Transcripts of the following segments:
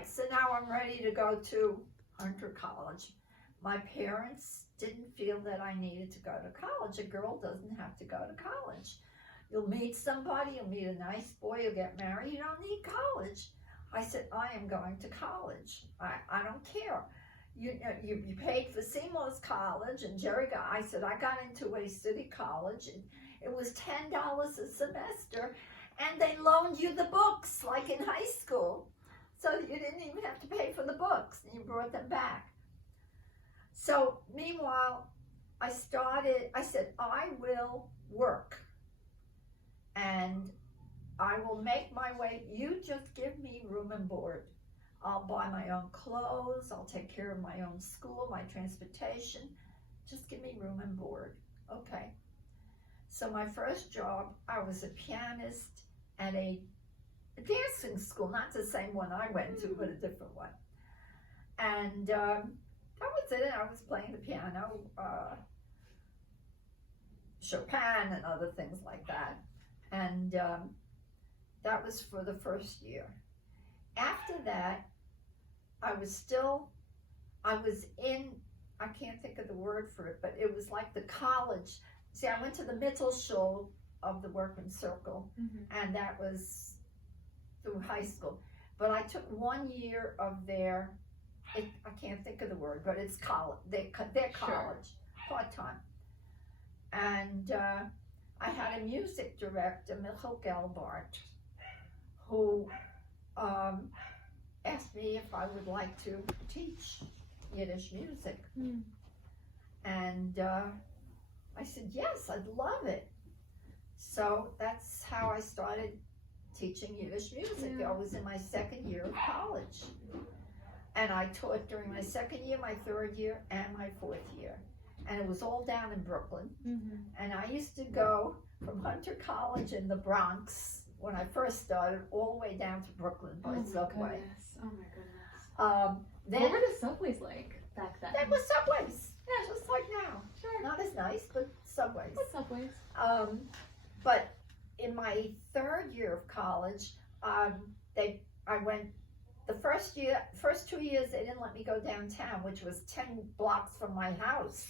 right, so now I'm ready to go to Hunter College. My parents didn't feel that I needed to go to college. A girl doesn't have to go to college. You'll meet somebody, you'll meet a nice boy, you'll get married, you don't need college. I said, I am going to college. I don't care. You paid for Seymour's college, and I said, I got into a city college, and it was $10 a semester, and they loaned you the books, like in high school. So you didn't even have to pay for the books, and you brought them back. So meanwhile, I said, I will work, and I will make my way. You just give me room and board. I'll buy my own clothes, I'll take care of my own school, my transportation. Just give me room and board. Okay. So my first job, I was a pianist at a dancing school, not the same one I went to, but a different one. And that was it. I was playing the piano, Chopin and other things like that. And that was for the first year. After that, I was in, I can't think of the word for it, but it was like the college. See, I went to the Mittelschule of the Workman's Circle, and that was through high school. But I took 1 year of their, I can't think of the word, but it's college, their college, part-time. And I had a music director, Michael Gelbart, who asked me if I would like to teach Yiddish music. And I said, yes, I'd love it. So that's how I started teaching Yiddish music. I was in my second year of college. And I taught during my second year, my third year, and my fourth year. And it was all down in Brooklyn. And I used to go from Hunter College in the Bronx when I first started all the way down to Brooklyn by subway. Oh my goodness. Then, what were the subways like back then? They were subways, just like now. Sure. Not as nice, but subways. What subways? But in my third year of college, I went. The first 2 years, they didn't let me go downtown, which was 10 blocks from my house,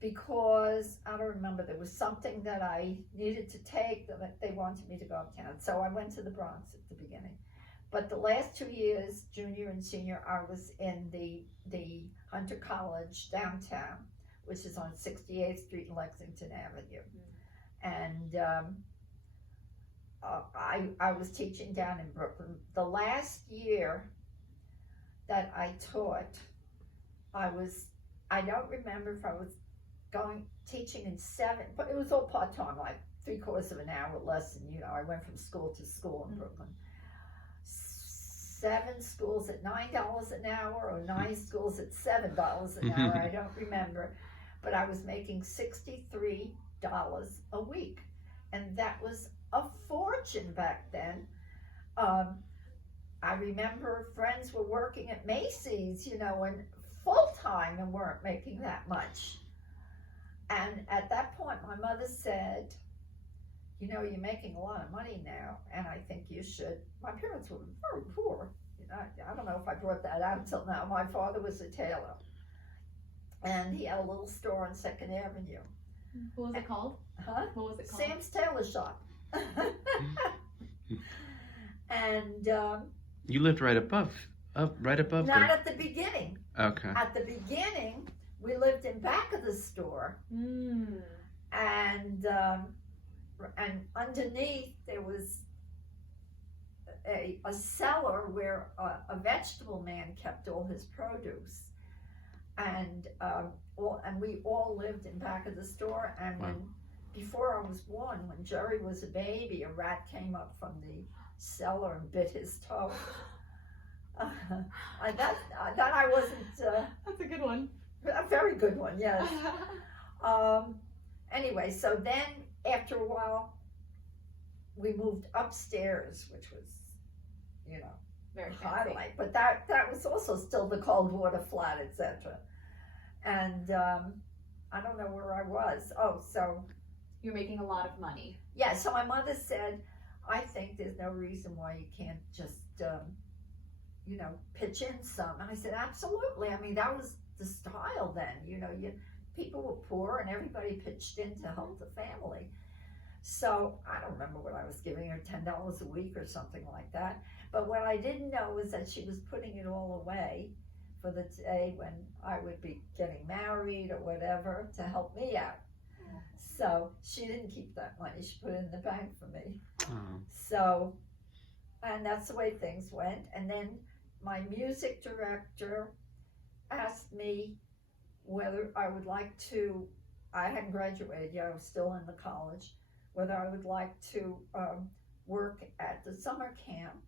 because I don't remember, there was something that I needed to take that they wanted me to go uptown. So I went to the Bronx at the beginning. But the last 2 years, junior and senior, I was in the Hunter College downtown, which is on 68th Street and Lexington Avenue. And I was teaching down in Brooklyn. The last year that I taught, I don't remember if I was teaching in 7, but it was all part-time, like 3/4 of an hour lesson. I went from school to school in Brooklyn. 7 schools at $9 an hour, or 9 schools at $7 an hour, I don't remember. But I was making $63 a week. And that was a fortune back then. I remember friends were working at Macy's, and full-time and weren't making that much. And at that point, my mother said, you're making a lot of money now, and I think you should. My parents were very poor. I don't know if I brought that out until now. My father was a tailor, and he had a little store on 2nd Avenue. What was it called? Huh? What was it called? Sam's Tailor Shop. And you lived right above. Not at the beginning. Okay. At the beginning, we lived in back of the store, and underneath there was a cellar where a vegetable man kept all his produce, and we all lived in back of the store. And before I was born, when Jerry was a baby, a rat came up from the cellar and bit his toe. That I wasn't. That's a good one. A very good one, yes. Anyway, so then after a while, we moved upstairs, which was, very highlight. But that was also still the cold water flat, etc. And I don't know where I was. Oh, so you're making a lot of money. Yeah. So my mother said, I think there's no reason why you can't just pitch in some? And I said, absolutely. I mean, that was the style then. People were poor and everybody pitched in to help the family. So I don't remember what I was giving her, $10 a week or something like that. But what I didn't know was that she was putting it all away for the day when I would be getting married or whatever to help me out. So she didn't keep that money. She put it in the bank for me. Oh. So, and that's the way things went. And then my music director asked me whether I would like to, I hadn't graduated yet, I was still in the college, whether I would like to work at the summer camp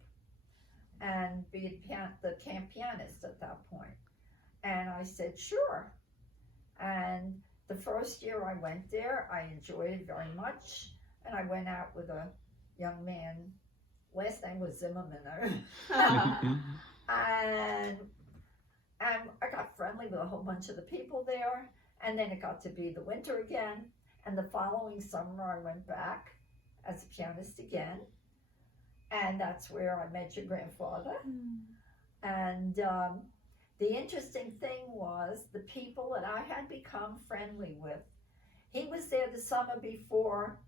and be the camp pianist at that point. And I said, sure. And the first year I went there, I enjoyed it very much. And I went out with a young man, last name was Zimmerman. and I got friendly with a whole bunch of the people there. And then it got to be the winter again. And the following summer I went back as a pianist again. And that's where I met your grandfather. And the interesting thing was the people that I had become friendly with. He was there the summer before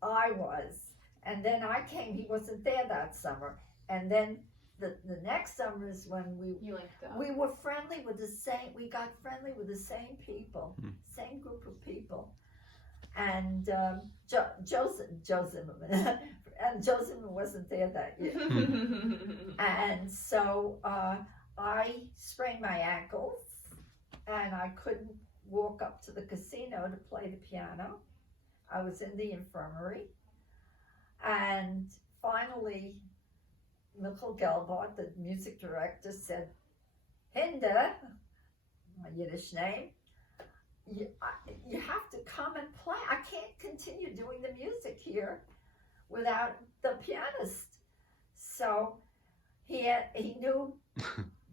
I was. And then I came, he wasn't there that summer. And then the next summer is when we were friendly with we got friendly with the same people, same group of people. And Joe Zimmerman, and Joe Zimmerman wasn't there that year. And so I sprained my ankles and I couldn't walk up to the casino to play the piano. I was in the infirmary. And finally, Michael Gelbart, the music director, said, Hinde, my Yiddish name, you have to come and play. I can't continue doing the music here without the pianist. So he knew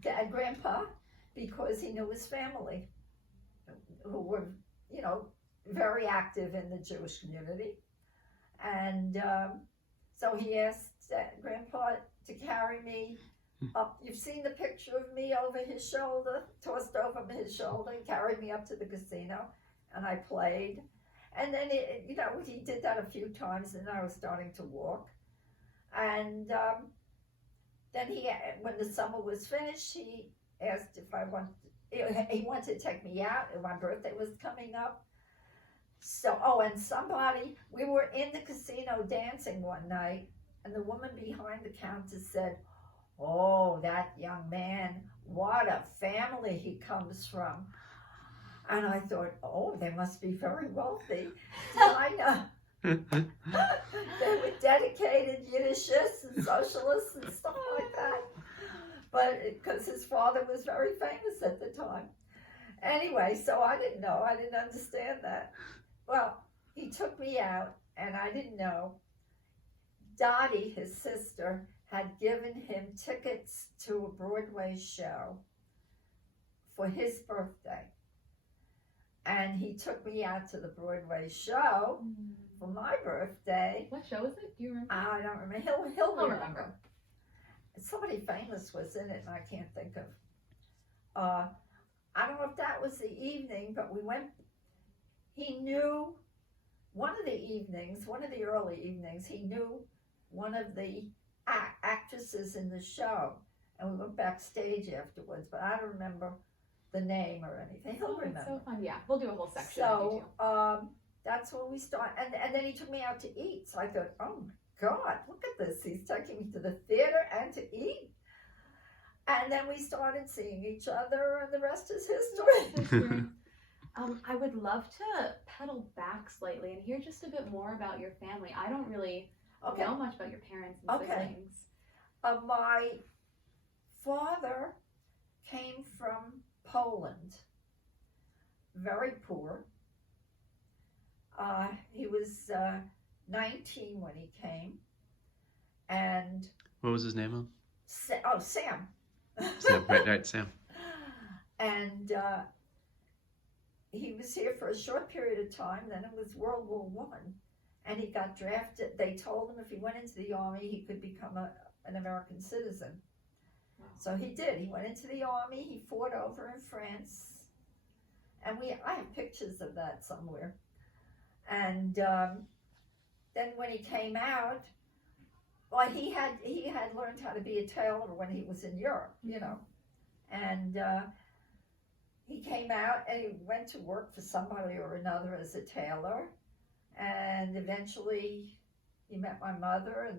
Grandpa because he knew his family, who were, very active in the Jewish community. And so he asked Grandpa to carry me up. You've seen the picture of me over his shoulder, tossed over his shoulder, and carried me up to the casino, and I played. And then, he did that a few times, and I was starting to walk. And then when the summer was finished, he asked if he wanted to take me out, and my birthday was coming up. So, and we were in the casino dancing one night, and the woman behind the counter said, oh, that young man, what a family he comes from. And I thought, oh, they must be very wealthy. Did I know? They were dedicated Yiddishists and socialists and stuff like that. But because his father was very famous at the time. Anyway, so I didn't know. I didn't understand that. Well, he took me out, and I didn't know. Dottie, his sister, had given him tickets to a Broadway show for his birthday. And he took me out to the Broadway show for my birthday. What show was it? Do you remember? I don't remember. He'll remember. Somebody famous was in it, and I can't think of. I don't know if that was the evening, but we went. He knew one of the early evenings, he knew one of the actresses in the show, and we went backstage afterwards, but I don't remember the name or anything. He'll remember. So fun. Yeah, we'll do a whole section. So that's when we started, and then he took me out to eat. So I thought, oh my God, look at this. He's taking me to the theater and to eat. And then we started seeing each other, and the rest is history. I would love to pedal back slightly and hear just a bit more about your family. I don't really know much about your parents and siblings. My father came from Poland, very poor. He was 19 when he came, and what was his name? Sam. Sam, right, Sam. And he was here for a short period of time. Then it was World War I, and he got drafted. They told him if he went into the army, he could become an American citizen. So he did. He went into the army. He fought over in France. And I have pictures of that somewhere. And then when he came out, well, he had learned how to be a tailor when he was in Europe, you know. And he came out and he went to work for somebody or another as a tailor. And eventually he met my mother,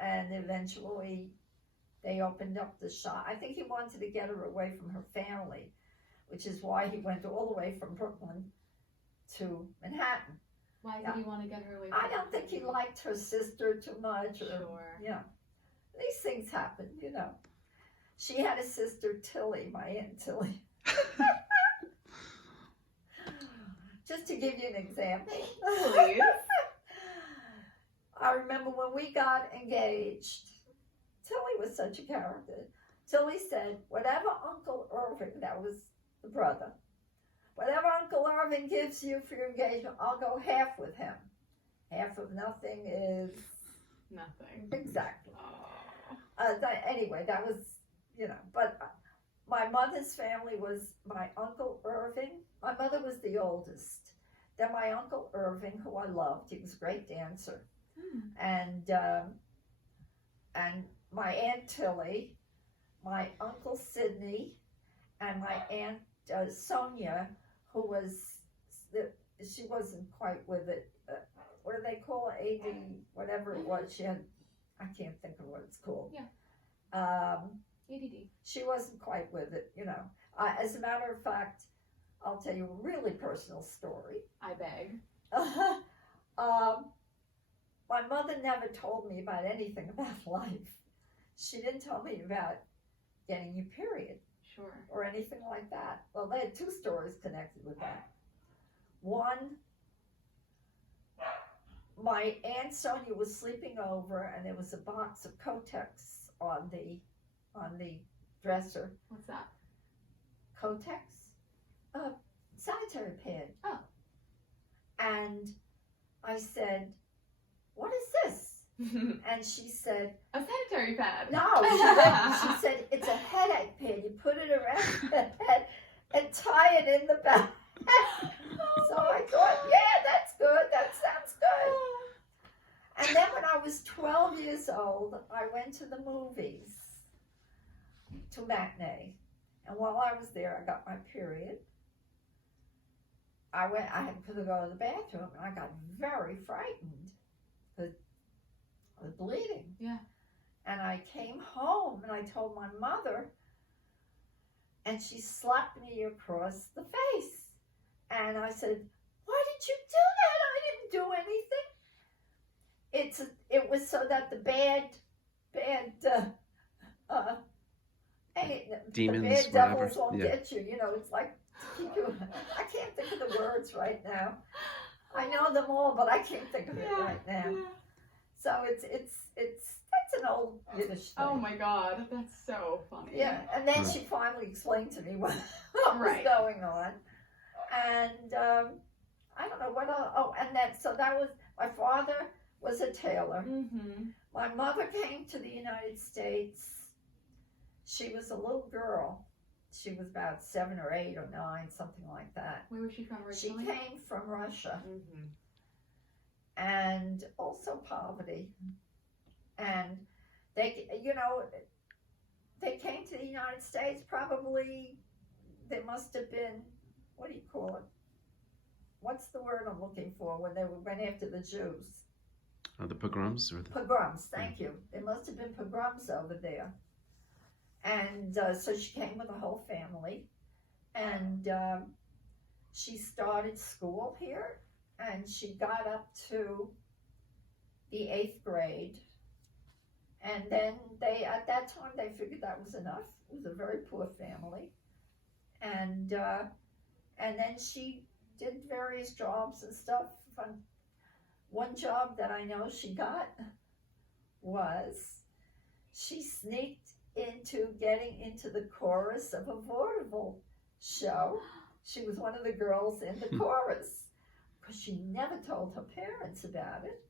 and eventually they opened up the shop. I think he wanted to get her away from her family, which is why he went all the way from Brooklyn to Manhattan. Why did he want to get her away from I don't think he liked her sister too much. Or, Sure. You know, these things happen, you know. She had a sister, Tilly, my Aunt Tilly. Just to give you an example. Please. I remember when we got engaged, Tilly was such a character. Tilly said, whatever Uncle Irving, that was the brother, whatever Uncle Irving gives you for your engagement, I'll go half with him. Half of nothing is... Nothing. Exactly. Oh. Anyway, that was, you know, but my mother's family was my Uncle Irving. My mother was the oldest. Then my Uncle Irving, who I loved, he was a great dancer. And my Aunt Tilly, my Uncle Sidney, and my Aunt Sonia, who was, she wasn't quite with it. What do they call it? AD, whatever it was. She had, I can't think of what it's called. Yeah. ADD. She wasn't quite with it, you know. As a matter of fact, I'll tell you a really personal story. I beg. My mother never told me about anything about life. She didn't tell me about getting your period. Sure. Or anything like that. Well, they had two stories connected with that. One, my Aunt Sonia was sleeping over, and there was a box of Kotex on the dresser. What's that? Kotex? Sanitary pad. Oh. And I said, what is this? And she said, a sanitary pad. no, she said, it's a headache pad. You put it around the head and tie it in the back. So I thought, yeah, that's good. That sounds good. And then when I was 12 years old, I went to the movies, to matinee. And while I was there, I got my period. I had to go to the bathroom, and I got very frightened because I was bleeding. Yeah. And I came home, and I told my mother, and she slapped me across the face. And I said, why did you do that? I didn't do anything. It was so that the bad demons, the bad devils whatever. won't Yeah. get you. You know, it's like, I can't think of the words right now. I know them all, but I can't think of it right now. Yeah. So that's an old Yiddish thing. Oh my God, that's so funny. Yeah, and then she finally explained to me what was Right. going on. And I don't know what else. Oh, and that was, my father was a tailor. Mm-hmm. My mother came to the United States. She was a little girl. She was about 7 or 8 or 9, something like that. Where was she from originally? She came from Russia. Mm-hmm. And also poverty. And they came to the United States, probably, there must have been, what do you call it? What's the word I'm looking for when they went after the Jews? The pogroms? Or the... Pogroms, thank you. There must have been pogroms over there. And so she came with the whole family. And she started school here. And she got up to the 8th grade. And then at that time, they figured that was enough. It was a very poor family. And then she did various jobs and stuff. One job that I know she got was she sneaked into getting into the chorus of a vaudeville show. She was one of the girls in the chorus because she never told her parents about it.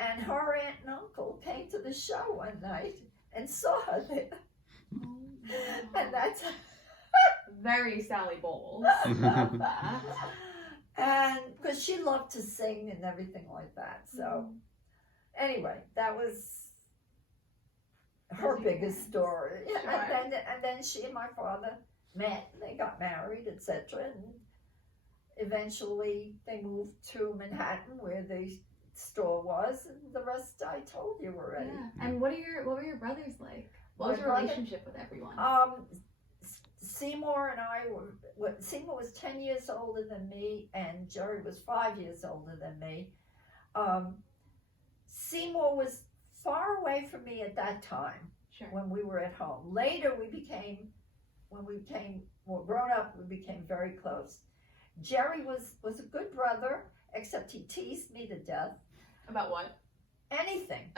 And her aunt and uncle came to the show one night and saw her there. And that's Very Sally Bowles. Love that. and because she loved to sing and everything like that. So anyway, that was her Those are your biggest parents. story. Yeah, Sure. and then she and my father met. They got married, etc. And eventually they moved to Manhattan, where the store was, and the rest I told you already. Yeah. And what were your brothers like? What was My your brother- relationship with everyone? Seymour and I Seymour was 10 years older than me, and Jerry was 5 years older than me. Seymour was far away from me at that time Sure. when we were at home. Later, when we became more grown up, we became very close. Jerry was a good brother, except he teased me to death. About what? Anything.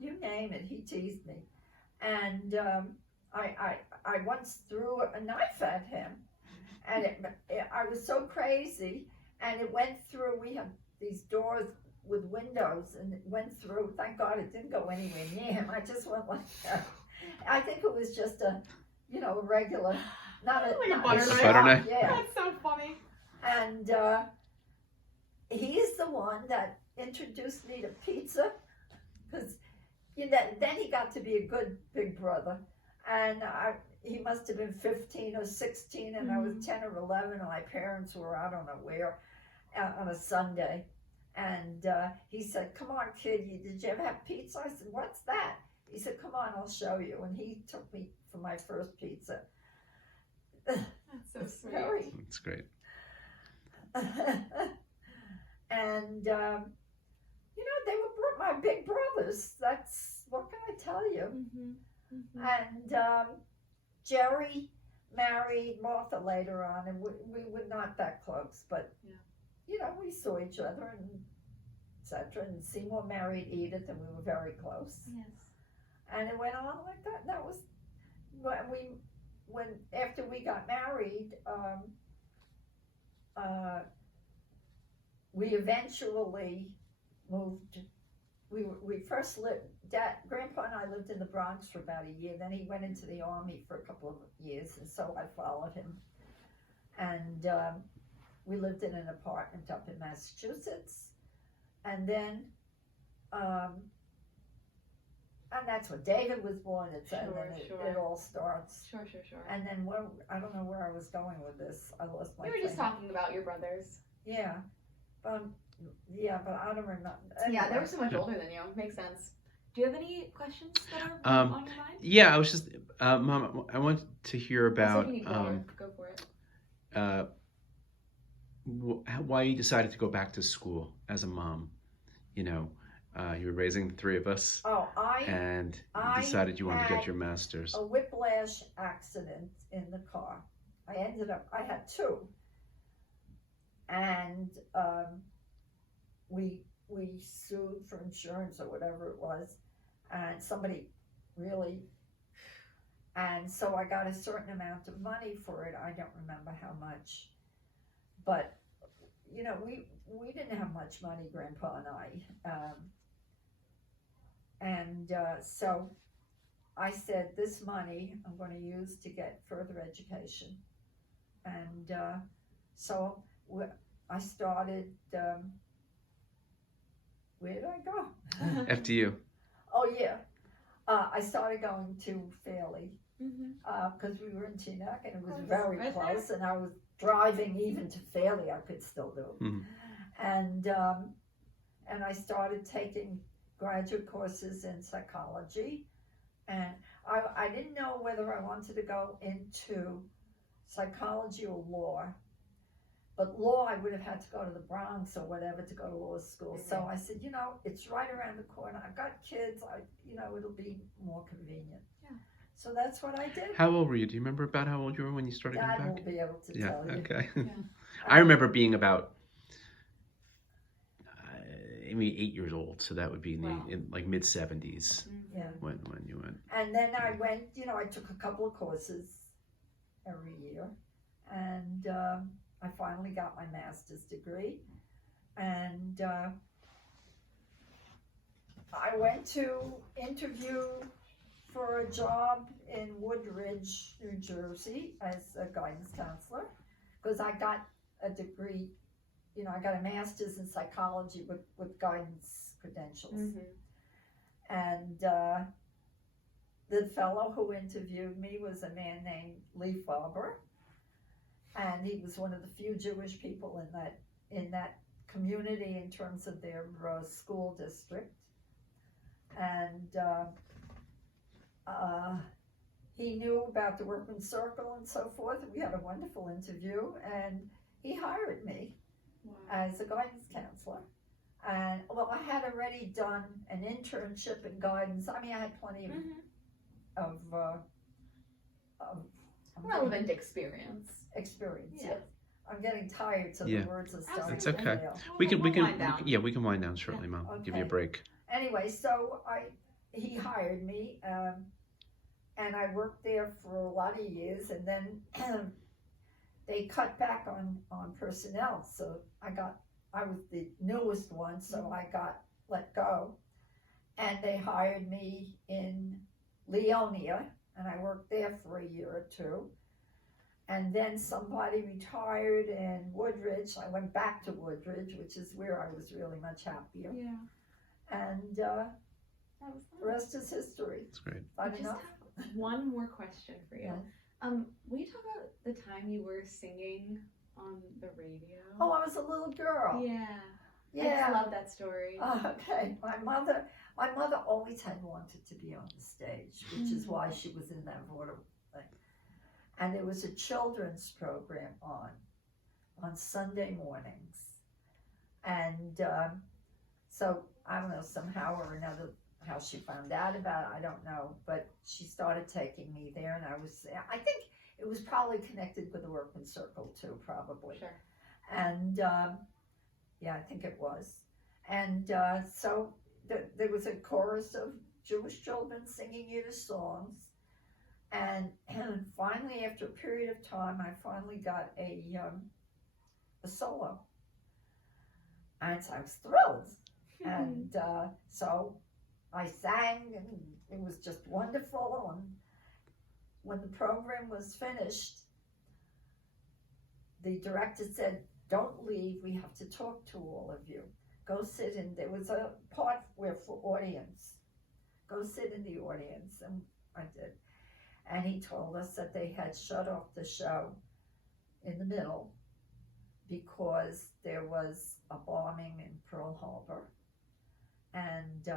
You name it, he teased me. And I once threw a knife at him, and I was so crazy, and it went through. We have these doors with windows, and it went through. Thank God it didn't go anywhere near him. I just went like that. I think it was just a regular, not a, Like a not butter knife? sharp, Butter knife? Yeah. That's so funny. And he's the one that introduced me to pizza, because then he got to be a good big brother. And he must have been 15 or 16, and I was 10 or 11, and my parents were, I don't know where, on a Sunday. And he said, "Come on, kid, did you ever have pizza?" I said, "What's that?" He said, "Come on, I'll show you." And he took me for my first pizza. That's so sweet. Very. That's great. And they were my big brothers. That's, what can I tell you? And Jerry married Martha later on, and we were not that close, but we saw each other and etc. And Seymour married Edith, and we were very close. Yes. And it went on like that. That was when after we got married. We eventually moved. We first lived. Grandpa and I lived in the Bronx for about a year. Then he went into the army for a couple of years, and so I followed him. And we lived in an apartment up in Massachusetts. And then, and that's when David was born. And then it all starts. Sure. And then I don't know where I was going with this. I lost my. We were just talking about your brothers. Yeah, but I don't remember. Yeah, they were so much older than you. Makes sense. Do you have any questions that are on your mind? Yeah, I was just, Mom, I want to hear about Go for it. why you decided to go back to school as a mom. You were raising the three of us. Oh, and you decided you wanted to get your master's. A whiplash accident in the car. I had two. And we sued for insurance or whatever it was, and somebody really, and so I got a certain amount of money for it. I don't remember how much, but we didn't have much money, Grandpa and I, so I said, this money I'm going to use to get further education, and so I started. Where did I go? FDU. Oh yeah, I started going to Fairleigh because we were in Teaneck, and it was very right close, and I was driving even to Fairleigh. I could still do it, and I started taking graduate courses in psychology, and I didn't know whether I wanted to go into psychology or law. But law, I would have had to go to the Bronx or whatever to go to law school. So I said, it's right around the corner. I've got kids. It'll be more convenient. Yeah. So that's what I did. How old were you? Do you remember about how old you were when you started going Dad back? will be able to tell you. Okay. Yeah. I remember being about maybe 8 years old, so that would be in like mid 70s. Yeah. When you went. And then I went. I took a couple of courses every year, and I finally got my master's degree, and I went to interview for a job in Woodridge, New Jersey as a guidance counselor because I got a degree, I got a master's in psychology with guidance credentials. And the fellow who interviewed me was a man named Lee Faber, and he was one of the few Jewish people in that community in terms of their school district. And he knew about the Workman's Circle and so forth. We had a wonderful interview, and he hired me as a guidance counselor. And I had already done an internship in guidance. I mean, I had plenty of relevant experience. Yes. I'm getting tired, so the words are starting It's to okay. fail. We can wind down shortly, Mom. Okay. Give you a break. Anyway, so he hired me, and I worked there for a lot of years, and then they cut back on personnel, so I was the newest one, so I got let go, and they hired me in Leonia, and I worked there for a year or two. And then somebody retired in Woodridge. I went back to Woodridge, which is where I was really much happier. Yeah. And that was the rest is history. That's great. I just have one more question for you. Yeah. Will you talk about the time you were singing on the radio? Oh, I was a little girl. Yeah. I Yeah. just love that story. Okay. My mother always had wanted to be on the stage, which is why she was in that water thing. And there was a children's program on Sunday mornings. And so I don't know, somehow or another, how she found out about it, I don't know. But she started taking me there, and I think it was probably connected with the Workman's Circle too, probably. Sure. And yeah, I think it was. And so there was a chorus of Jewish children singing Yiddish songs. And finally, after a period of time, I finally got a solo. And so I was thrilled. And so I sang, and it was just wonderful. And when the program was finished, the director said, "Don't leave, we have to talk to all of you. Go sit in," there was a part where for audience. "Go sit in the audience," and I did. And he told us that they had shut off the show in the middle because there was a bombing in Pearl Harbor. And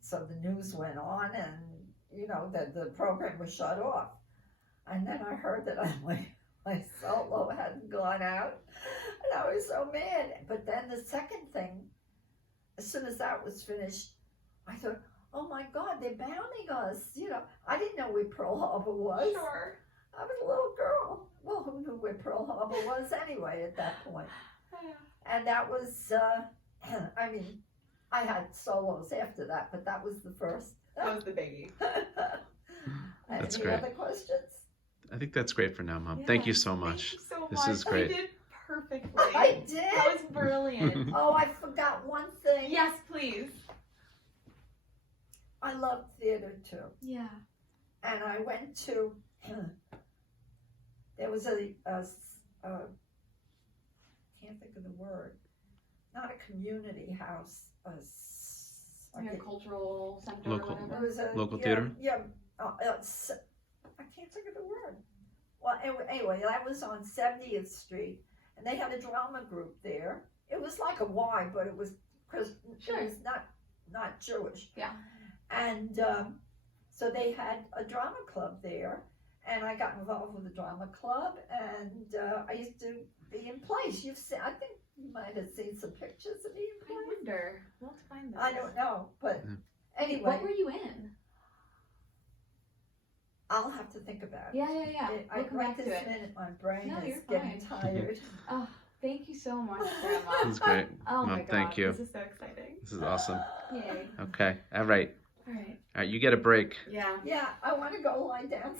so the news went on, and, that the program was shut off. And then I heard that my solo hadn't gone out, and I was so mad. But then the second thing, as soon as that was finished, I thought, oh my God, they're bounding us. I didn't know where Pearl Harbor was. Sure. I was a little girl. Well, who knew where Pearl Harbor was anyway at that point? And that was, I had solos after that, but that was the first. That was the biggie. That's Any great. other questions? I think that's great for now, Mom. Yeah. Thank you so much. Thank you so This much. is great. You did perfectly. I did? That was brilliant. Oh, I forgot one thing. Yes, please. I love theater too. Yeah. And I went to, there was a can't think of the word, not a community house, Like a cultural center Local. or It whatever. was a Local theater? Yeah, I can't think of the word. Well, anyway, that was on 70th Street, and they had a drama group there. It was like a Y, but it was Sure. it was not Jewish. Yeah. And so they had a drama club there, and I got involved with the drama club, and I used to be in plays. I think you might have seen some pictures of me in I plays. wonder. We'll have to find this. I don't know, but anyway, What were you in? I'll have to think about it. Yeah. We'll come Right back to this it. minute, my brain No, is you're getting fine. tired. Oh, thank you so much, Grandma. This is great. Oh my Mom, God. thank you. This is so exciting. This is awesome. Yay. Okay. All right. All right. All right. You get a break. Yeah. Yeah, I want to go lie down.